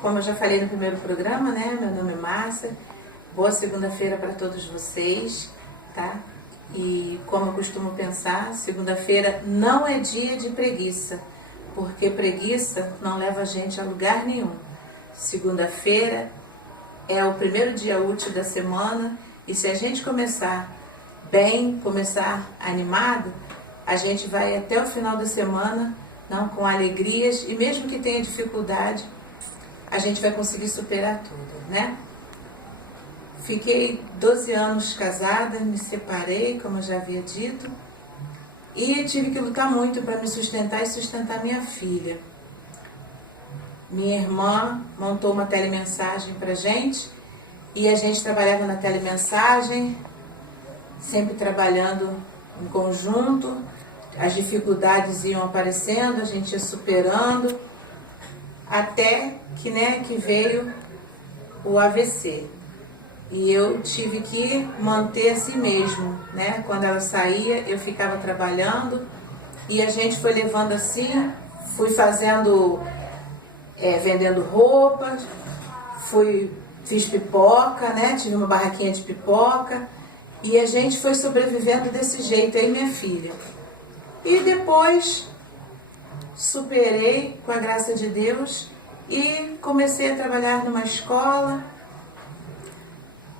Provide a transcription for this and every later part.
Como eu já falei no primeiro programa, né? Meu nome é Márcia. Boa segunda-feira para todos vocês, tá? E como eu costumo pensar, segunda-feira não é dia de preguiça, porque preguiça não leva a gente a lugar nenhum. Segunda-feira é o primeiro dia útil da semana e se a gente começar bem, começar animado, a gente vai até o final da semana, não, com alegrias, e mesmo que tenha dificuldade, a gente vai conseguir superar tudo, né? Fiquei 12 anos casada, me separei, como eu já havia dito, e tive que lutar muito para me sustentar e sustentar minha filha. Minha irmã montou uma telemensagem para gente, e a gente trabalhava na telemensagem, sempre trabalhando em conjunto, as dificuldades iam aparecendo, a gente ia superando, até que veio o AVC. E eu tive que manter assim mesmo, né? Quando ela saía, eu ficava trabalhando e a gente foi levando assim, fui fazendo, vendendo roupas, fiz pipoca, né? Tive uma barraquinha de pipoca e a gente foi sobrevivendo desse jeito, aí minha filha. E depois superei com a graça de Deus e comecei a trabalhar numa escola,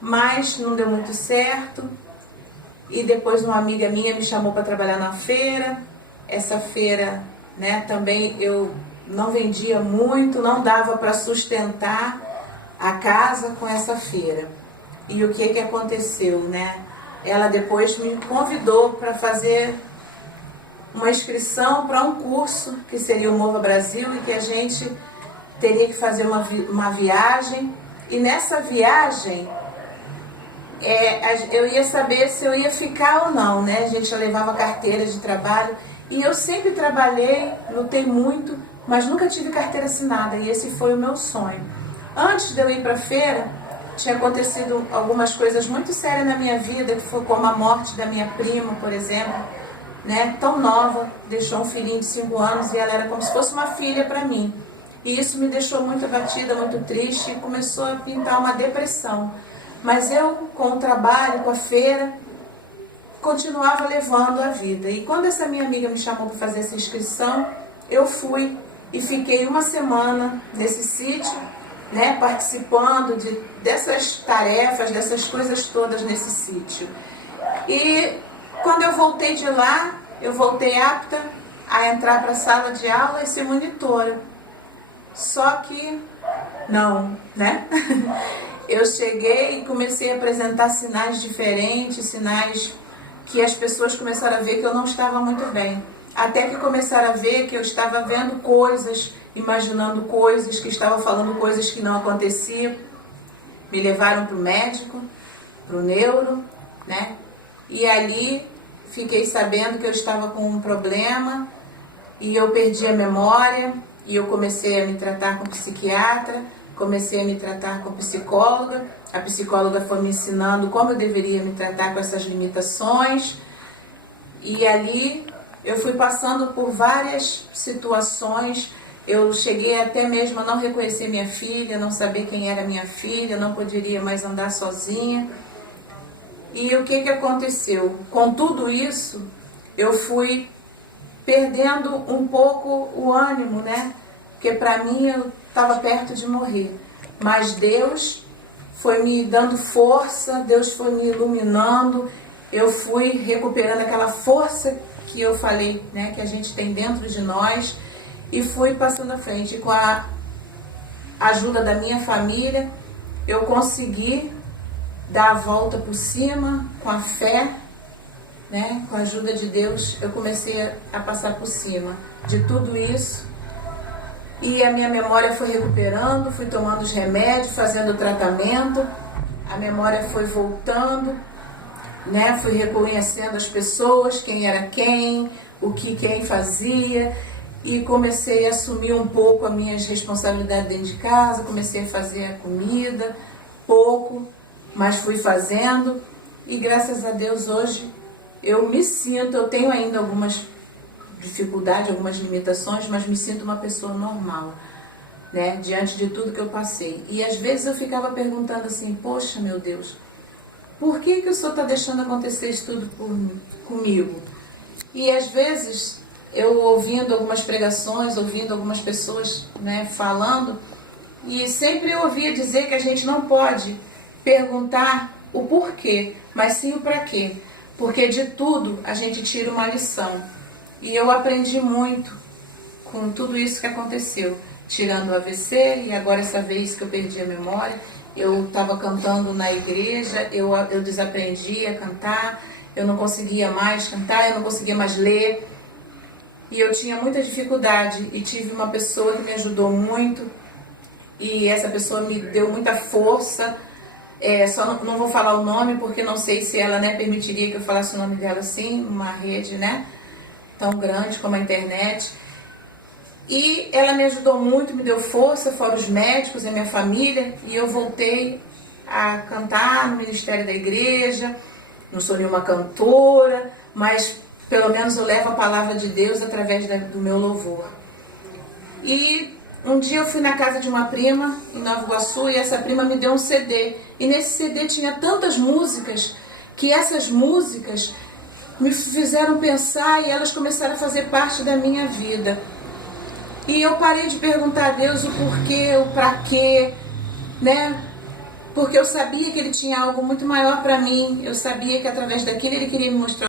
mas não deu muito certo. E depois uma amiga minha me chamou para trabalhar na feira. Essa feira, né, também eu não vendia muito, não dava para sustentar a casa com essa feira. E o que aconteceu, né? Ela depois me convidou para fazer uma inscrição para um curso que seria o Mova Brasil e que a gente teria que fazer uma viagem. E nessa viagem eu ia saber se eu ia ficar ou não, né? A gente já levava carteira de trabalho e eu sempre trabalhei, lutei muito, mas nunca tive carteira assinada e esse foi o meu sonho. Antes de eu ir para a feira, tinha acontecido algumas coisas muito sérias na minha vida, que foi como a morte da minha prima, por exemplo, né? Tão nova, deixou um filhinho de 5 anos e ela era como se fosse uma filha para mim. E isso me deixou muito abatida, muito triste e começou a pintar uma depressão. Mas eu, com o trabalho, com a feira, continuava levando a vida. E quando essa minha amiga me chamou para fazer essa inscrição, eu fui e fiquei uma semana nesse sítio, né, participando dessas tarefas, dessas coisas todas nesse sítio. E quando eu voltei de lá, eu voltei apta a entrar para a sala de aula e ser monitora. Só que não, né? Eu cheguei e comecei a apresentar sinais diferentes, sinais que as pessoas começaram a ver que eu não estava muito bem. Até que começaram a ver que eu estava vendo coisas, imaginando coisas, que estava falando coisas que não aconteciam. Me levaram para o médico, para o neuro, né? E ali fiquei sabendo que eu estava com um problema e eu perdi a memória e eu comecei a me tratar com psiquiatra. Comecei a me tratar com psicóloga, a psicóloga foi me ensinando como eu deveria me tratar com essas limitações e ali eu fui passando por várias situações, eu cheguei até mesmo a não reconhecer minha filha, não saber quem era minha filha, não poderia mais andar sozinha. E o que aconteceu? Com tudo isso, eu fui perdendo um pouco o ânimo, né? Porque para mim eu estava perto de morrer, mas Deus foi me dando força, Deus foi me iluminando, eu fui recuperando aquela força que eu falei, né, que a gente tem dentro de nós e fui passando à frente. E com a ajuda da minha família, eu consegui dar a volta por cima, com a fé, né, com a ajuda de Deus, eu comecei a passar por cima de tudo isso. E a minha memória foi recuperando, fui tomando os remédios, fazendo o tratamento, a memória foi voltando, né? Fui reconhecendo as pessoas, quem era quem, o que quem fazia, e comecei a assumir um pouco as minhas responsabilidades dentro de casa, comecei a fazer a comida, pouco, mas fui fazendo, e graças a Deus hoje eu me sinto, eu tenho ainda algumas dificuldades, algumas limitações, mas me sinto uma pessoa normal, né, diante de tudo que eu passei. E às vezes eu ficava perguntando assim, poxa, meu Deus, por que que o Senhor está deixando acontecer isso tudo comigo? E às vezes eu ouvindo algumas pregações, ouvindo algumas pessoas, né, falando, e sempre eu ouvia dizer que a gente não pode perguntar o porquê, mas sim o para quê. Porque de tudo a gente tira uma lição. E eu aprendi muito com tudo isso que aconteceu. Tirando o AVC e agora essa vez que eu perdi a memória, eu estava cantando na igreja, eu desaprendi a cantar, eu não conseguia mais cantar, eu não conseguia mais ler. E eu tinha muita dificuldade e tive uma pessoa que me ajudou muito e essa pessoa me deu muita força. Só não vou falar o nome porque não sei se ela, né, permitiria que eu falasse o nome dela assim, uma rede, né, tão grande como a internet. E ela me ajudou muito, me deu força, fora os médicos e a minha família, e eu voltei a cantar no ministério da igreja. Não sou nenhuma cantora, mas pelo menos eu levo a palavra de Deus através do meu louvor. E um dia eu fui na casa de uma prima em Nova Iguaçu e essa prima me deu um CD. E nesse CD tinha tantas músicas que essas músicas me fizeram pensar e elas começaram a fazer parte da minha vida. E eu parei de perguntar a Deus o porquê, o pra quê, né? Porque eu sabia que Ele tinha algo muito maior para mim. Eu sabia que através daquilo Ele queria me mostrar